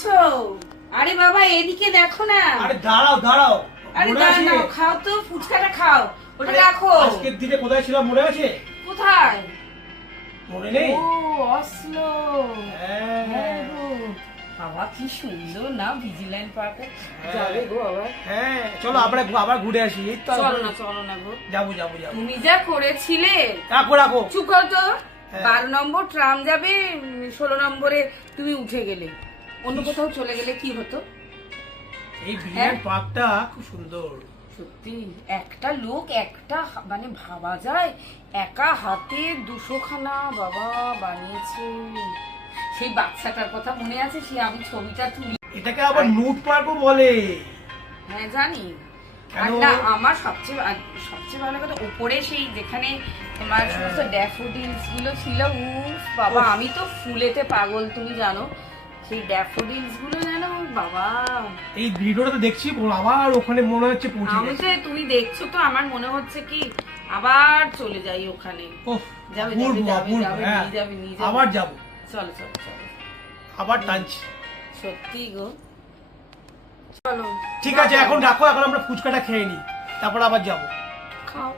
করছো? আরে বাবা এদিকে দেখো না। আরে দাঁড়াও দাঁড়াও, আরে দাঁড়াও, খাও তো, ফুচকাটা খাও, ওটা রাখো। আজকের দিনে কোথায় ছিলাম মনে আছে? কোথায়? মনে নেই? ও অসলো। হ্যাঁ গো, বাবা কি সুন্দর না ভিজিল্যান্ড পার্কে। যাবে গো আবার? হ্যাঁ চলো আবার ঘুরে আসি। এই তো চলো না গো। যাবো। তুমি যা করেছিলে। রাখো। চুপ করো তো। হ্যাঁ। 12 নম্বর ট্রাম যাবে, 16 নম্বরে তুমি উঠে গেলে, অন্য কোথাও চলে গেলে কি হতো? এই ভিজিল্যান্ড পার্কটা খুব সুন্দর। সত্যি একটা লোক মানে ভাবা যায় একা হাতে 200 খানা বাবা বানিয়েছে। সেই বাচ্চাটার কথা মনে আছে? সে আমি ছবিটা তুলি। এটাকে আবার নুট পার্কও বলে। হ্যাঁ জানি। আর না আমার সবচেয়ে ভালো কথা উপরে সেই যেখানে তোমার সমস্ত ড্যাফোডিলস গুলো ছিল, উফ বাবা আমি তো ফুলেতে পাগল, তুমি জানো। সেই ড্যাফোডিলস গুলো জানো বাবা। এই ভিডিওটা তো দেখছি আবার ওখানে মনে হচ্ছে পৌঁছে আমি গেছি। তো তুমি দেখছো তো আমার মনে হচ্ছে কি আবার চলে যাই ওখানে। যাবে নিয়ে যাবে। আবার যাবো। চলো আবার টানছি। সত্যি গো। চলো ঠিক আছে এখন রাখো, এখন আমরা ফুচকাটা খেয়ে নিই, তারপর আবার যাবো। খাও।